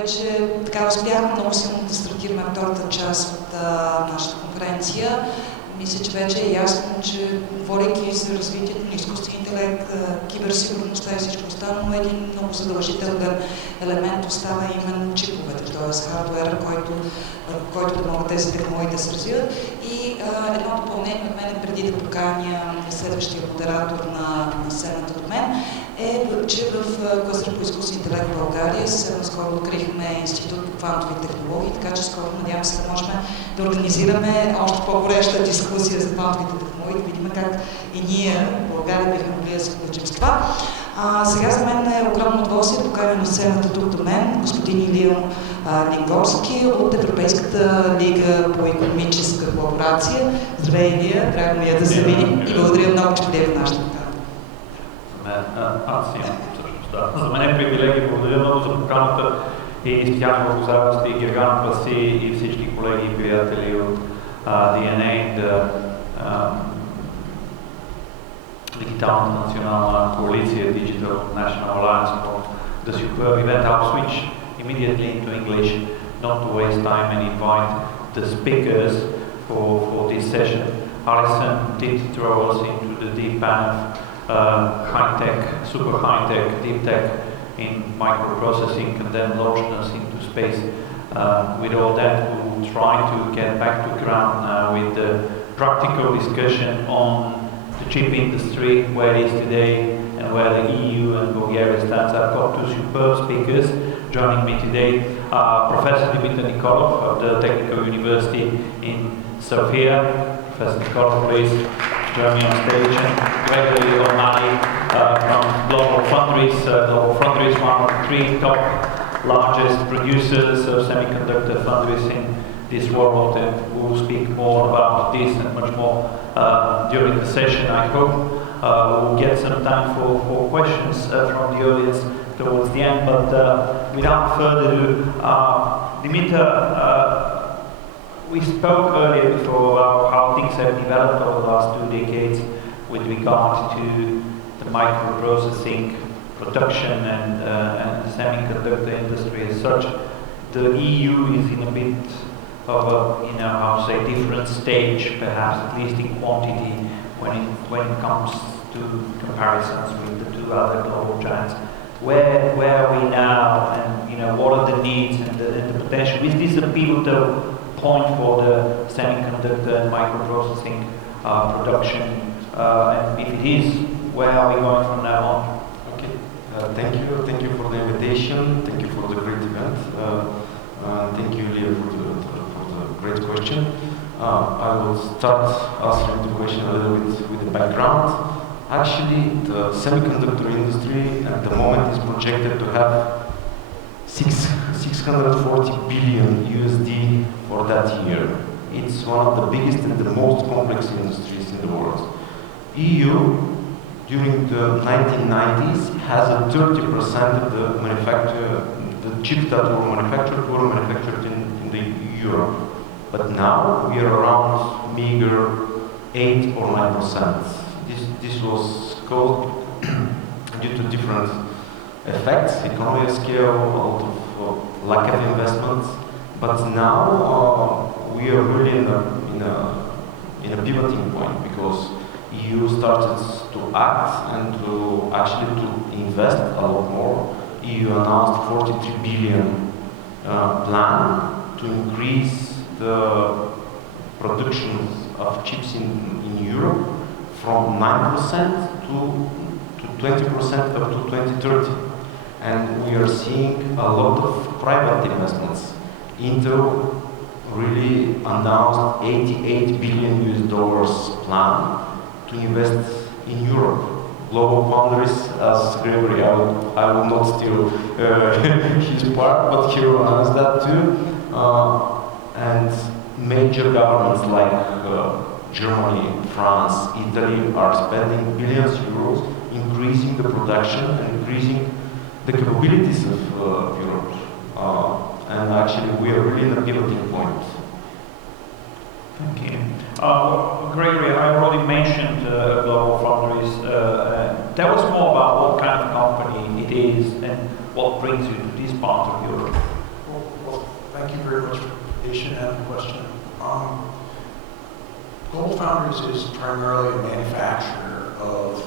Вече така успяхме много силно да стартираме втората част от нашата конференция. Мисля, че вече е ясно, че говорейки за развитието на изкуствен интелект, киберсигурността и всичко останало, един много задължителен елемент остава именно чиповете, т.е. хардуера, който да могат тези технологии да се развиват. И едно допълнение от мен, преди да поканя следващия модератор на сцената до мен, е, че в кластър по изкуствен интелект в България съвсем наскоро открихме Институт по квантови технологии, така че скоро надявам се да можем да организираме още по-гореща дискусия за квантовите технологии, да видим как и ние в България бихме могли да се включим с това. Сега за мен е огромно удоволствие да поканя на сцената тук до мен господин Илия Нингорски от Европейската лига по икономическа колаборация. Здравей, Илия, драго ми е да се видим и благодаря много, че приех нашата покана. Аз имам всъщност, да. За мен е привилегия, благодаря много за поканата и специално благодарности и Герган Паси и всички колеги и приятели от DNA, Дигиталната национална коалиция, Digital National Alliance for the superb event. I'll switch immediately into English, not to waste time and invite the speakers for this session. Alison did throw us into the deep end of high-tech, super high-tech, deep tech in microprocessing and then launched us into space. With all that, we'll try to get back to ground now with the practical discussion on the chip industry, where it is today and where the EU and Bulgaria stands. I've got two superb speakers joining me today. Professor Dimitar Nikolov of the Technical University in Sofia. Professor Nikolov, please join me on stage. And Gregory O'Malley from Global Foundries. Global Foundries, one of the three top largest producers of semiconductor foundries in this world, and we'll speak more about this and much more during the session. I hope we'll get some time for questions from the audience towards the end, but without further ado, Dimitar, we spoke earlier before about how things have developed over the last 2 decades with regard to the microprocessing production and the semiconductor industry as such. The EU is in a bit of a, how to say, different stage, perhaps at least in quantity, when it comes to comparisons with the two other global giants. Where are we now, and what are the needs and the potential? Is this a pivotal point for the semiconductor and microprocessing production? And if it is, where are we going from now on? Okay, thank you for the invitation. Thank you for the great event. Thank you, Leah, for the great question. I will start answering the question a little bit with the background. Actually, the semiconductor industry at the moment is projected to have 640 billion USD for that year. It's one of the biggest and the most complex industries in the world. EU, during the 1990s, has a 30% of the chips that were manufactured in the Europe. But now we are around meager 8 or 9%. This was caused due to different effects, economy of scale, a lot of lack of investments. But now we are really in a pivoting point, because EU started to act and to invest a lot more. EU announced 43 billion plan to increase the production of chips in Europe from 9% to 20% up to 2030. And we are seeing a lot of private investments. Intel really announced $88 billion plan to invest in Europe. Global Foundries, as Gregory, I will not steal his part, but he will announce that too. And major governments like Germany, France, Italy are spending billions of euros increasing the production and increasing the capabilities of Europe. And actually we are really in a pivoting point. Thank you. Gregory, I already mentioned Global Foundries. Tell us more about what kind of company it is and what brings you to this part of Europe. Thank you very much for the presentation and the question. GlobalFoundries is primarily a manufacturer of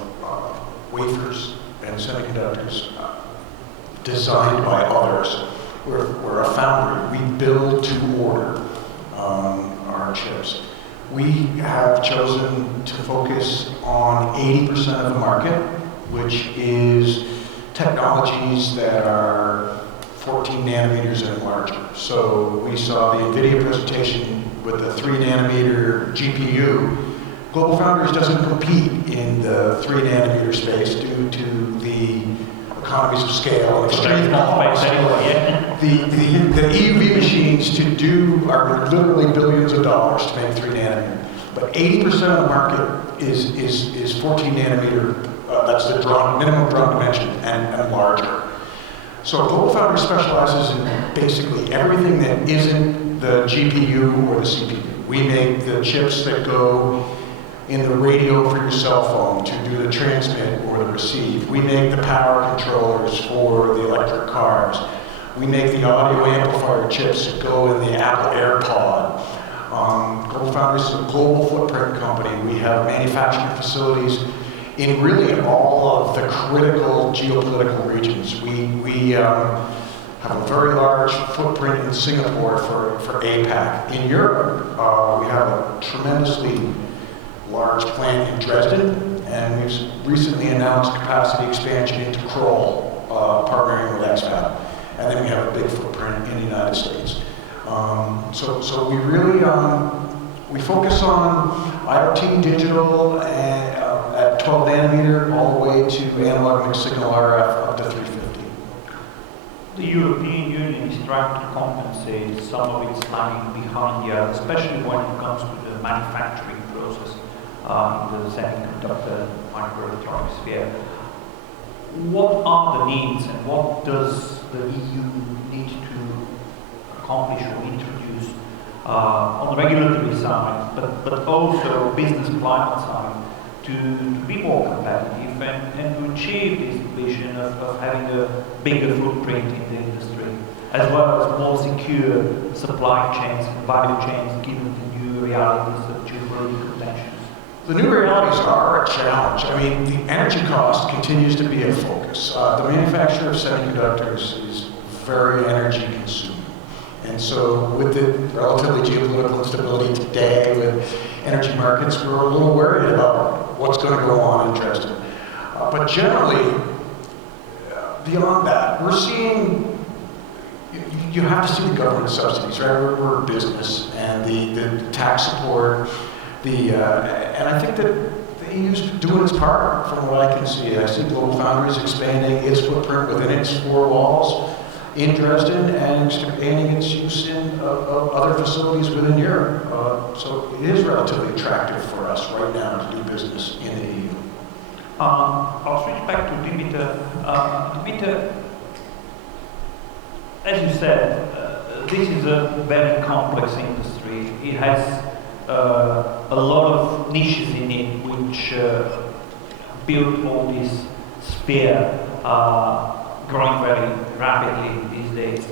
wafers and semiconductors designed by others. We're a foundry. We build to order our chips. We have chosen to focus on 80% of the market, which is technologies that are 14 nanometers and larger. So we saw the NVIDIA presentation with the 3 nanometer GPU. GlobalFoundries doesn't compete in the 3 nanometer space due to the economies of scale. Extreme costs. The EUV machines to do are literally billions of dollars to make 3 nanometer. But 80% of the market is 14 nanometer. That's the minimum drawn dimension and larger. So GlobalFoundries specializes in basically everything that isn't the GPU or the CPU. We make the chips that go in the radio for your cell phone to do the transmit or the receive. We make the power controllers for the electric cars. We make the audio amplifier chips that go in the Apple AirPod. GlobalFoundries is a global footprint company. We have manufacturing facilities in really all of the critical geopolitical regions. We have a very large footprint in Singapore for APAC. In Europe, we have a tremendously large plant in Dresden, and we've recently announced capacity expansion into Kroll, partnering with XFAB. And then we have a big footprint in the United States. So we really, we focus on IoT, digital, and at 12 nanometer, all the way to analog mixed signal RF up to 350. The European Union is trying to compensate some of its lagging behind the others, especially when it comes to the manufacturing process in the semiconductor microelectronics sphere. What are the needs and what does the EU need to accomplish or introduce on the regulatory side, but also business climate side, to be more competitive and to achieve this vision of having a bigger footprint in the industry, as well as more secure supply chains and value chains given the new realities of geopolitical tensions? The new realities are a challenge. I mean, the energy cost continues to be a focus. The manufacture of semiconductors is very energy consuming. And so with the relatively geopolitical instability today with energy markets, we're a little worried about what's going to go on in Dresden. But generally, beyond that, we're seeing, you have to see the government subsidies, right? We're a business, and the tax support, and I think that the EU's doing its part from what I can see. I see GlobalFoundries expanding its footprint within its 4 walls in Dresden and expanding its use in other facilities within Europe. So it is relatively attractive for us right now to do business in the EU. I'll switch back to Dimitar. Dimitar, as you said, this is a very complex industry. It has a lot of niches in it which build all this sphere, growing very rapidly these days.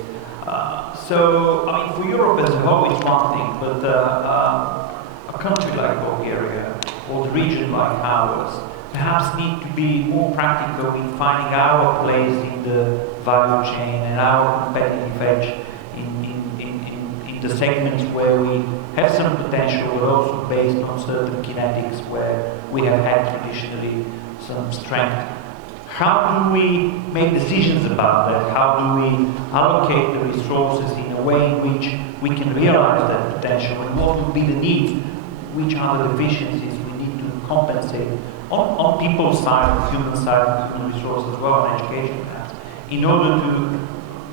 So, I mean, for Europe as a whole, it's one thing, but a country like Bulgaria or a region like ours perhaps need to be more practical in finding our place in the value chain and our competitive edge in the segments where we have some potential, but also based on certain kinetics where we have had traditionally some strength. How do we make decisions about that? How do we allocate the resources in a way in which we can realize that potential, and what would be the needs? Which are the deficiencies we need to compensate on people's side, on human side, on human resources as well, and education perhaps, in order to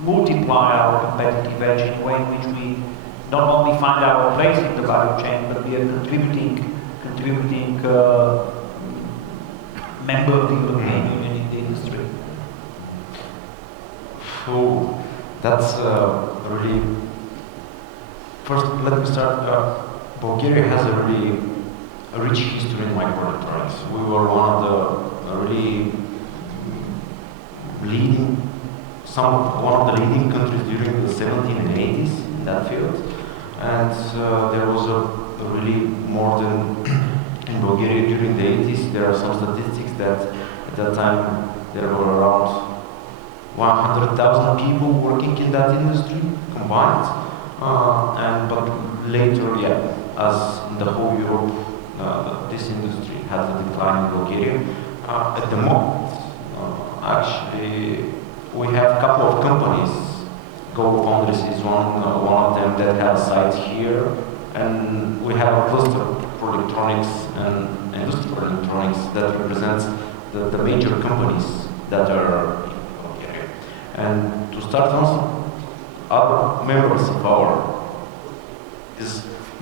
multiply our competitive edge in a way in which we not only find our place in the value chain, but be a contributing member of the European Union in the industry. So that's really. First, let me start. Bulgaria has a really rich history in microelectronics. We were one of the really leading, one of the leading countries during the 70s and 80s in that field. And there was a really more than in Bulgaria during the 80s. There are some statistics that at that time there were around 100,000 people working in that industry combined. But later, as in the whole Europe, this industry has a decline in Bulgaria. At the moment, actually, we have a couple of companies. GoFoundries is one of them that have a site here, and we have a cluster for electronics and industrial electronics that represents the major companies that are in Bulgaria. And to start on, other members of our is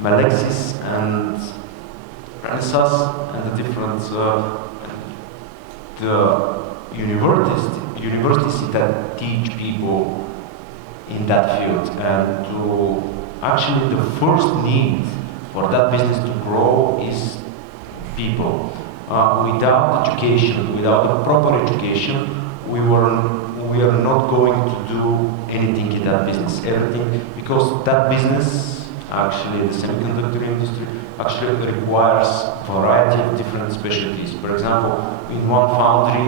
Melexis and Renesas and the different the universities that teach people in that field. And to actually the first need for that business to grow is people. Without education, without a proper education, we are not going to do anything in that business. Everything, because that business, actually the semiconductor industry, actually requires a variety of different specialties. For example, in one foundry,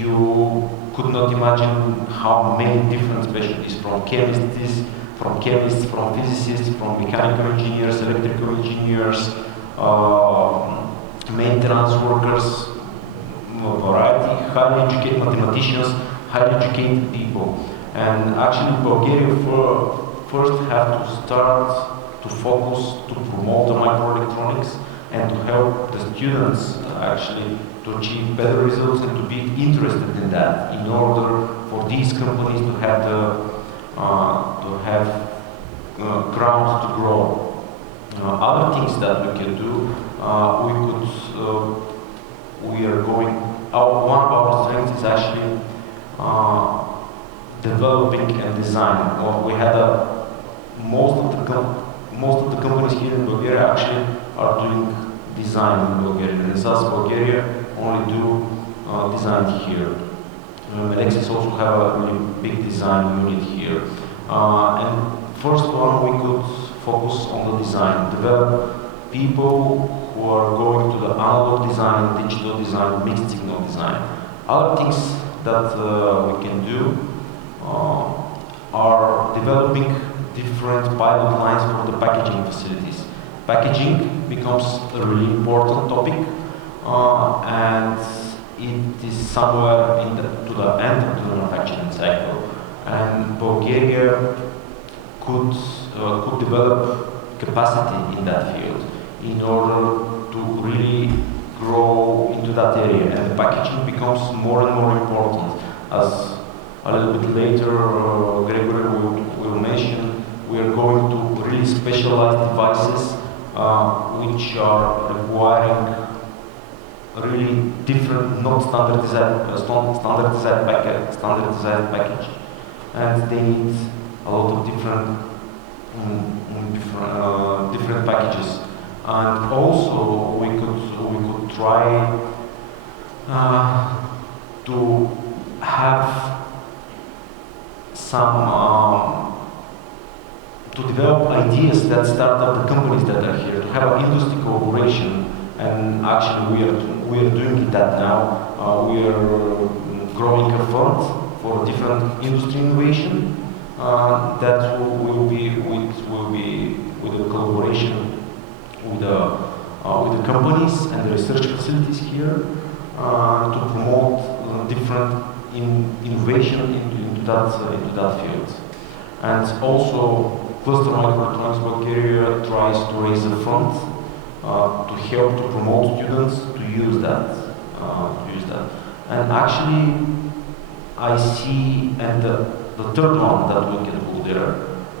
you could not imagine how many different specialties, from chemists, from physicists, from mechanical engineers, electrical engineers, maintenance workers, variety, highly educated mathematicians, highly educated people. And actually Bulgaria first have to start to focus to promote the microelectronics and to help the students actually to achieve better results and to be interested in that, in order for these companies to have ground to grow. Other things that we can do, one of our strengths is actually developing and design. We had most of the companies here in Bulgaria actually are doing design in Bulgaria. Renesas Bulgaria only do design here. Melexis also have a really big design unit here. And first one, we could focus on the design, develop people who are going to the analog design, digital design, mixed signal design. Other things that we can do are developing different pilot lines for the packaging facilities. Packaging becomes a really important topic, and it is somewhere to the end of the manufacturing cycle. And Bulgaria could develop capacity in that field in order to really grow into that area. And the packaging becomes more and more important, as a little bit later Gregory will mention. We are going to really specialized devices which are requiring really different, not standardized package, and they need a lot of different packages. And also we could try to have some to develop ideas that start up the companies that are here, to have an industry cooperation. And actually we are doing that now. We are growing a fund for different industry innovation that will be with the collaboration with the companies and the research facilities here to promote different innovation into that field. And also, Cluster Microelectronics Bulgaria tries to raise a fund to help to promote students to use that. And actually, I see, and the third one that we can put there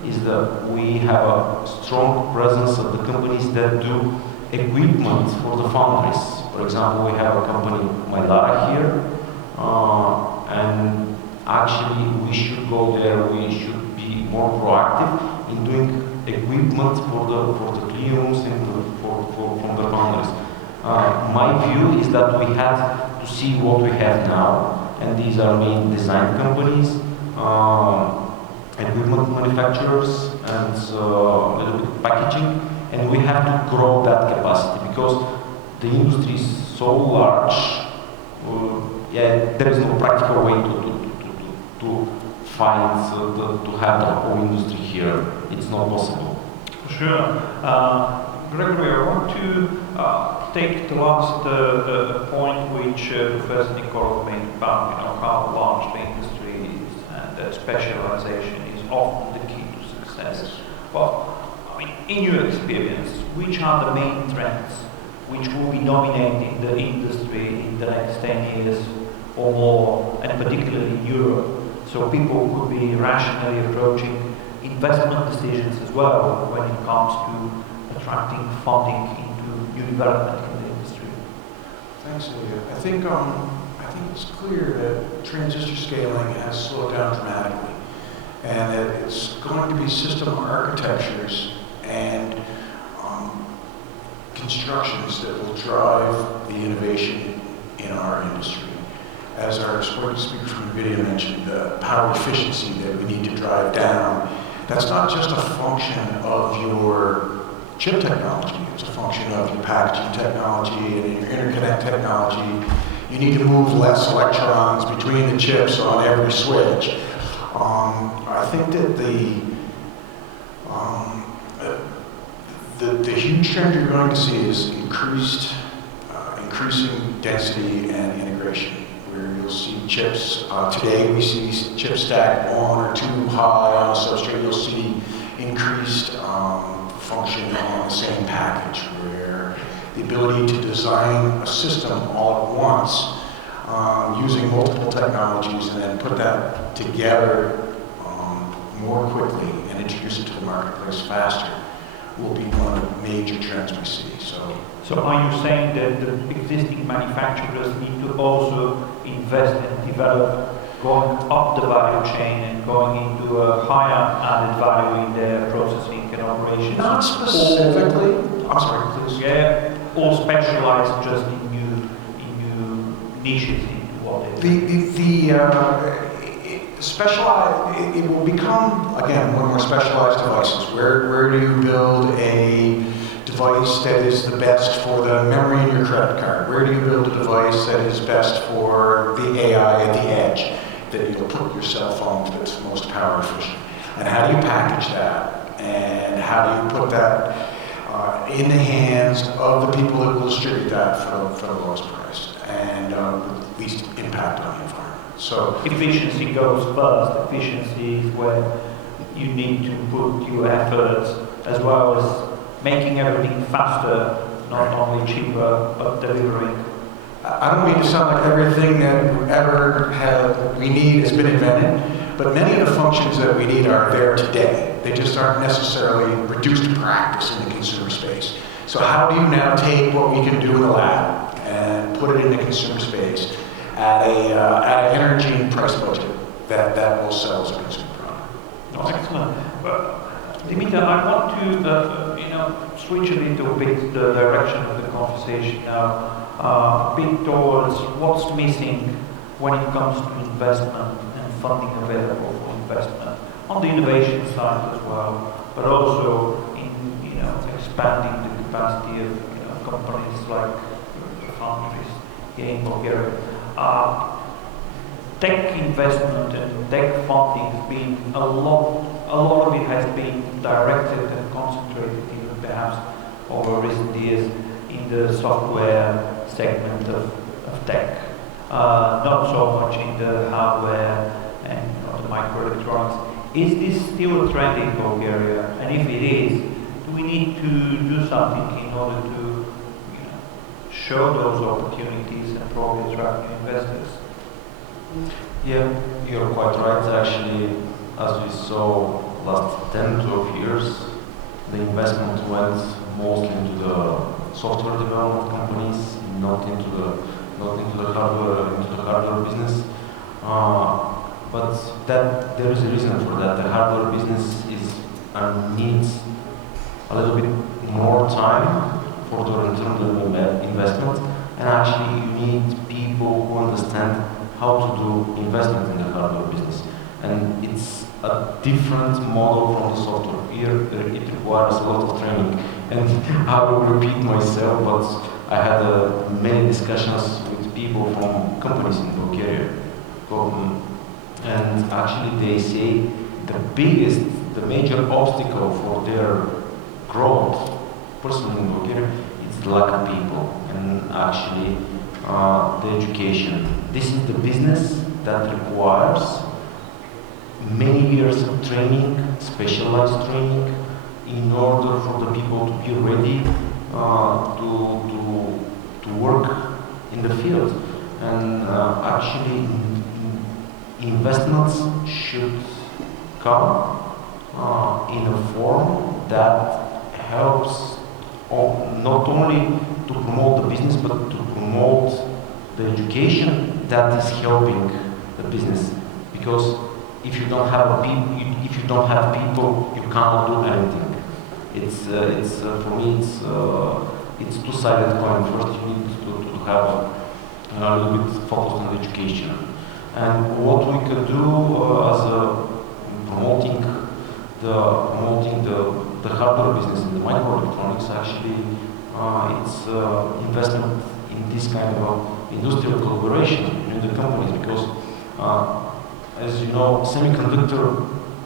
is that we have a strong presence of the companies that do equipment for the foundries. For example, we have a company, Mylara, here, and actually we should go there. We should be more proactive in doing equipment for the clean rooms and from the foundries. My view is that we have to see what we have now, and these are main design companies, equipment manufacturers, manufacturers and a little bit packaging, and we have to grow that capacity because the industry is so large. There is no practical way to find to have the whole industry here. It's not possible. Sure. Gregory, I want to take the last point which Professor Nikolov made about how large the industry is and that specialization is often the key to success. But I mean, in your experience, which are the main trends which will be dominating the industry in the next 10 years or more, and particularly in Europe, so people could be rationally approaching investment decisions as well when it comes to attracting funding into new development in the industry? Thanks, Ilya. I think it's clear that transistor scaling has slowed down dramatically, and that it's going to be system architectures and constructions that will drive the innovation in our industry. As our speaker from NVIDIA mentioned, the power efficiency that we need to drive down, that's not just a function of your chip technology, it's a function of your packaging technology and your interconnect technology. You need to move less electrons between the chips on every switch. I think that the huge trend you're going to see is increasing density and integration, where you'll see chips. Today we see chips stacked one or two high on a substrate. You'll see increased function on the same package, where the ability to design a system all at once using multiple technologies and then put that together more quickly and introduce it to the marketplace faster will be one of the major trends we see. So are you saying that the existing manufacturers need to also invest and develop, going up the value chain and going into a higher added value in their processing and operations? Not specifically. I'm sorry, please. Yeah, or specialize just in new niches into what they do. It will become, again, one more specialized devices. Where do you build a device that is the best for the memory in your credit card? Where do you build a device that is best for the AI at the edge that you'll put your cell phone that's most power efficient? And how do you package that? And how do you put that in the hands of the people that will distribute that for the lowest price and with least impact on the environment? So efficiency goes first. Efficiency is where you need to put your efforts, as well as making everything faster, not only cheaper, but delivering. I don't mean to sound like everything that we need has been invented, but many of the functions that we need are there today. They just aren't necessarily reduced to practice in the consumer space. So how do you now take what we can do in the lab and put it in the consumer space at an energy and price budget that will sell as a consumer product? Oh, excellent. Dimitar, I want to switch a little bit the direction of the conversation now, a bit towards what's missing when it comes to investment and funding available for investment on the innovation side as well, but also in expanding the capacity of companies like foundries here in Bulgaria. Tech investment and tech funding has been a lot of it has been directed and concentrated even perhaps over recent years in the software segment of tech. Not so much in the hardware and the microelectronics. Is this still a trend in Bulgaria? And if it is, do we need to do something in order to show those opportunities and probably attract new investors? Yeah, you're quite right. Actually, as we saw last 10, 12 years, the investment went mostly into the software development companies, not into the hardware business. But there is a reason for that. The hardware business needs a little bit more time for the return on investment, and actually you need people who understand how to do investment in the hardware business. and it's a different model from the software. Here, it requires a lot of training, and I will repeat myself, but I had many discussions with people from companies in Bulgaria, and actually they say the major obstacle for their growth, personally in Bulgaria, is the lack of people, and actually the education. This is the business that requires many years of training, specialized training, in order for the people to be ready to work in the field. And actually, investments should come in a form that helps not only to promote the business, but to promote the education that is helping the business. Because if you don't have people, you cannot do anything. For me, it's two-sided coin. First, you need to have a little bit focused on education, and what we could do as promoting the hardware business in the microelectronics. Actually, it's investment in this kind of industrial collaboration between the companies, because as you know, semiconductor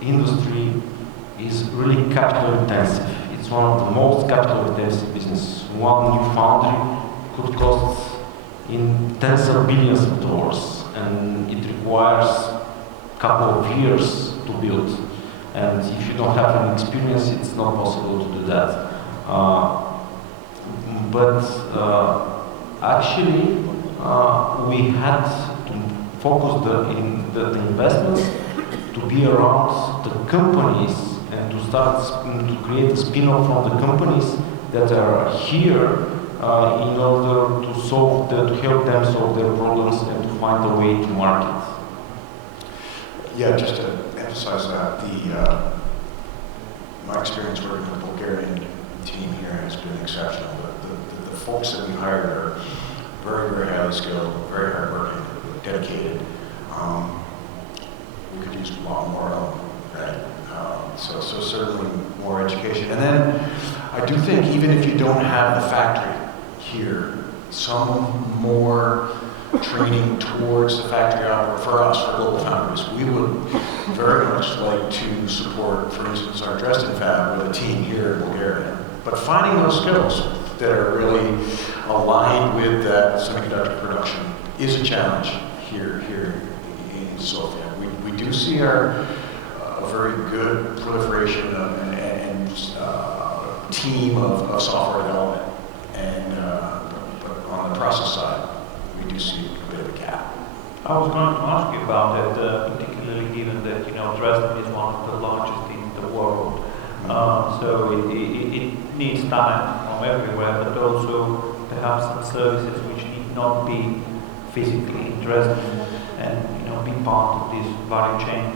industry is really capital intensive. It's one of the most capital intensive business. One new foundry could cost in tens of billions of dollars, and it requires a couple of years to build. And if you don't have any experience, it's not possible to do that. Actually, we had to focus the investments to be around the companies and to start to create a spin-off from the companies that are here in order to help them solve their problems and to find a way to market. Yeah, just to emphasize that, my experience working with the Bulgarian team here has been exceptional. The folks that we hired are very, very highly skilled, very hardworking, dedicated. We could use a lot more of them, right? So certainly more education. And then I do think even if you don't have the factory here, some more training towards the factory operator for us, for Global Foundries. We would very much like to support, for instance, our Dresden fab with a team here in Bulgaria. But finding those skills that are really aligned with that semiconductor production is a challenge here in Sofia. We do see a very good proliferation and team of software development, but on the process side, we do see a bit of a gap. I was going to ask you about that, particularly given that Dresden is one of the largest in the world. So it needs talent from everywhere, but also perhaps some services which need not be physically in Dresden and be part of this value chain.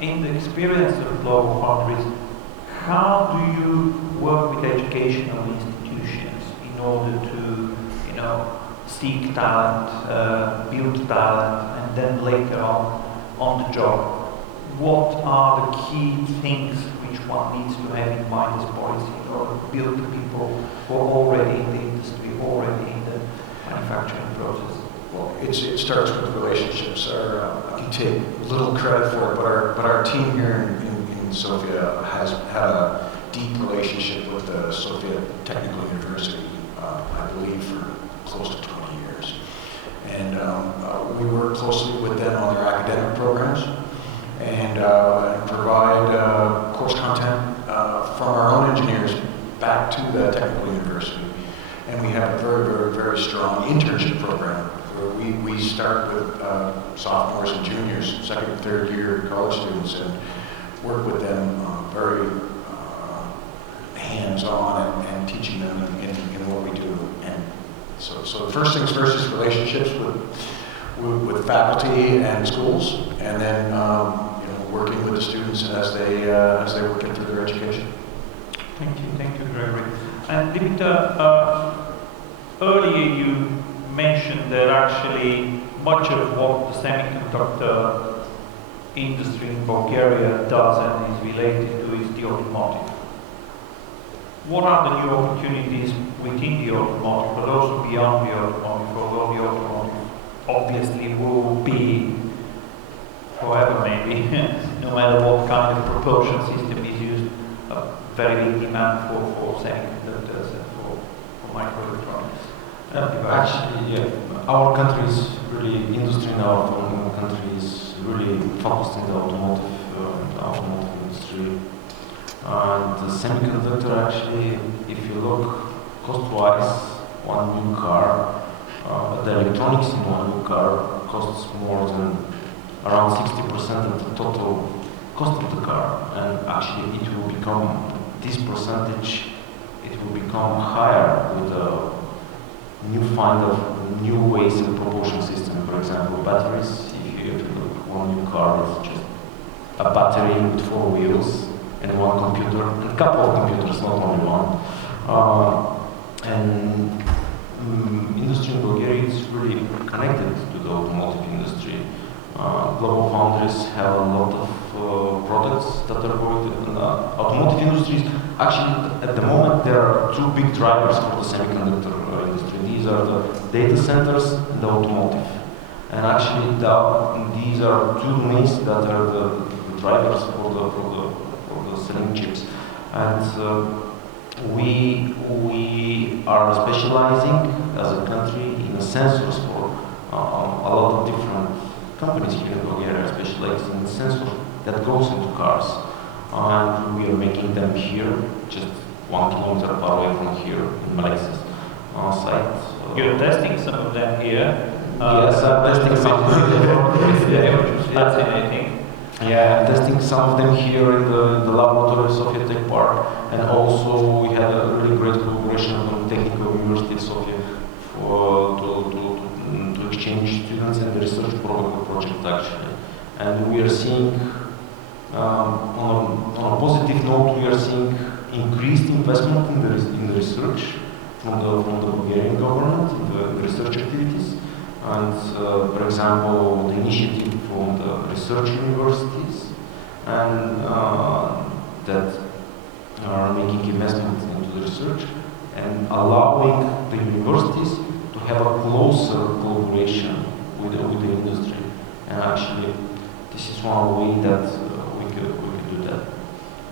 In the experience of Global Foundries, how do you work with educational institutions in order to seek talent, build talent, and then later on the job? What are the key things which one needs to have in mind as policy in order to build the people who are already in the industry, already in the manufacturing process? Well, it starts with relationships. I can take little credit for it, but our team here in Sofia has had a deep relationship with the Sofia Technical University, I believe, for close to 20 years. And we work closely with them on their academic programs and provide course content from our own engineers back to the technical university. And we have a very, very, very strong internship program where we start with sophomores and juniors, second and third year college students, and work with them very hands-on and teaching them in what we do. And so the first things first is relationships with faculty and schools, and then working with the students as they work through their education. Thank you, Gregory. And Dimitar, earlier you mentioned that actually much of what the semiconductor industry in Bulgaria does and is related to is the automotive. What are the new opportunities within the automotive, but also beyond the automotive, although the automotive obviously will be forever maybe, no matter what kind of propulsion system is used, a very big demand for semiconductors and for microelectronics. Actually, yeah, our country is really, industry in our country is really focused in the automotive industry. And the semiconductor actually, if you look cost-wise, one new car, the electronics in one new car costs more than around 60% of the total cost of the car. And actually it will become, this percentage, it will become higher with the new ways of propulsion system. For example, batteries, if you look one new car, it's just a battery with 4 wheels and one computer, and a couple of computers, not only one. Industry in Bulgaria is really connected to the automotive industry. Global foundries have a lot of products that are going to automotive industries. Actually, at the moment, there are two big drivers for the semiconductor industry. These are the data centers and the automotive. And actually, these are two domains that are the drivers for the selling chips. And we are specializing as a country in the sensors for a lot of different companies here in Bulgaria, specialized in the sensor that goes into cars. And we are making them here, just 1 kilometer far away from here in Malaysia's site. You're testing some of them here. Yes, I'm testing some. Fascinating. Yeah, I'm testing some of them here in the laboratory of Sofia Tech Park, and also we had a really great collaboration with the Technical University of Sofia to exchange students and the research project actually. And we are seeing, on a positive note, we are seeing increased investment in the research from the Bulgarian government in the research activities. And for example, the initiative from the research universities and that are making investment into the research and allowing the universities to have a closer collaboration with the industry. And actually, this is one way that we could do that.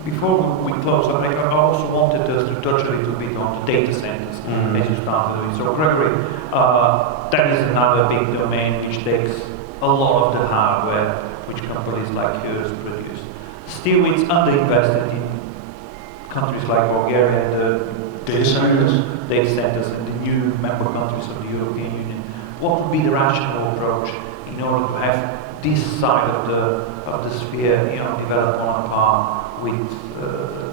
Before we close, I also wanted us to touch a little bit on the data centers, as you started with. So, Gregory, that is another big domain which takes a lot of the hardware which companies like yours produce. Still, it's underinvested in countries like Bulgaria and the Data centers and the new member countries of the European Union. What would be the rational approach in order to have this side of the sphere, developed on a par with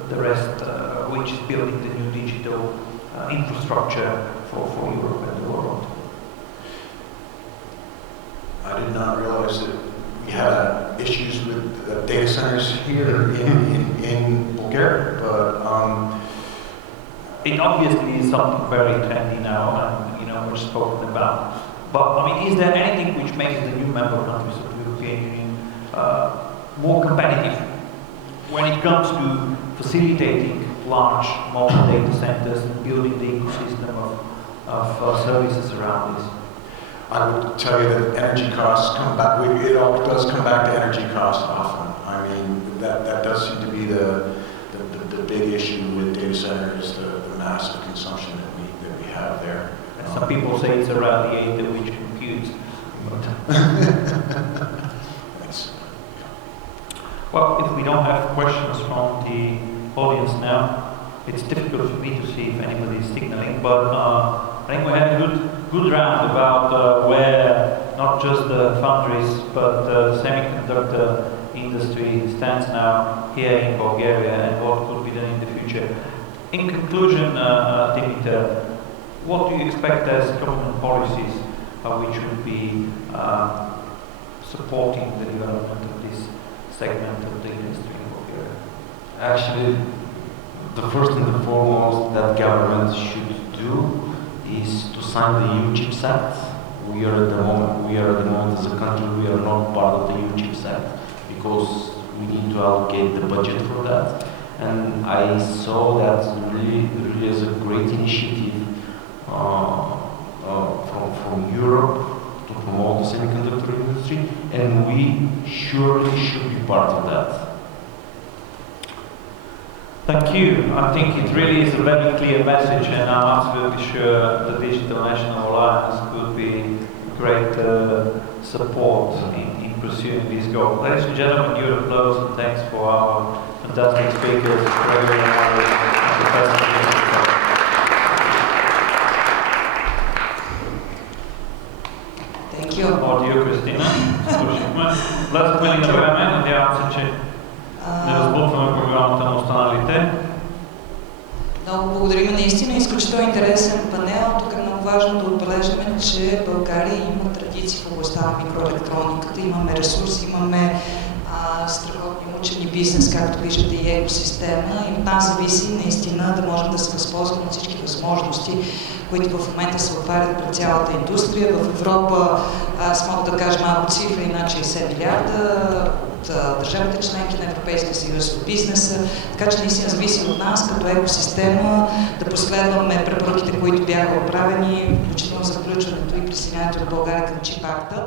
the rest, which is building the new digital infrastructure for Europe and the world? I did not realize that we had issues with data centers here in Bulgaria, but it obviously is something very trendy now, and we're spoken about. But I mean, is there anything which makes the new member countries of the European Union more competitive when it comes to facilitating large multi-data centers and building the ecosystem of services around this? I would tell you that energy costs come back. It all does come back to energy costs often. I mean, that does seem to be the big issue with data centers, the massive consumption that we have there. And some people say it's a radiator which computes. Thanks. Well, if we don't have questions from the audience now, it's difficult for me to see if anybody is signaling, but I think we had a good round about where not just the foundries, but the semiconductor industry stands now here in Bulgaria and what could be done in the future. In conclusion, Dimitar, what do you expect as government policies which would be supporting the development of this segment of the industry in Bulgaria? Actually, the first and the foremost that government should do is to sign the EU Chips Act. We are at the moment as a country, we are not part of the EU Chips Act. because we need to allocate the budget for that. And I saw that really as a great initiative from Europe to promote the semiconductor industry, and we surely should be part of that. Thank you. I think it really is a very clear message, and I'm absolutely sure the Digital National Alliance could be great support in pursuing this goal. Ladies and gentlemen, your applause and thanks for our fantastic speakers, Gregory and Harry, and Professor. Thank you. Аудио, Кристина. Слушахме. Влязахме ли на време? Надявам се, че не разбутваме програмата на останалите. Много благодарим, наистина изключително интересен панел. Тук е много важно да отбележим, че България има традиции в областта на микроелектрониката, имаме ресурси, имаме страхотни учени бизнес, както виждате, и екосистема, и от нас зависи наистина да можем да се възползваме от всички възможности, които в момента се отварят пред цялата индустрия. В Европа, аз мога да кажа малко цифри, над 60 милиарда от държавите членки на Европейския съюз, от бизнеса, така че наистина зависи от нас като екосистема да последваме препоръките, които бяха отправени, включително за включването и присъединяването на България към ЧИП акта.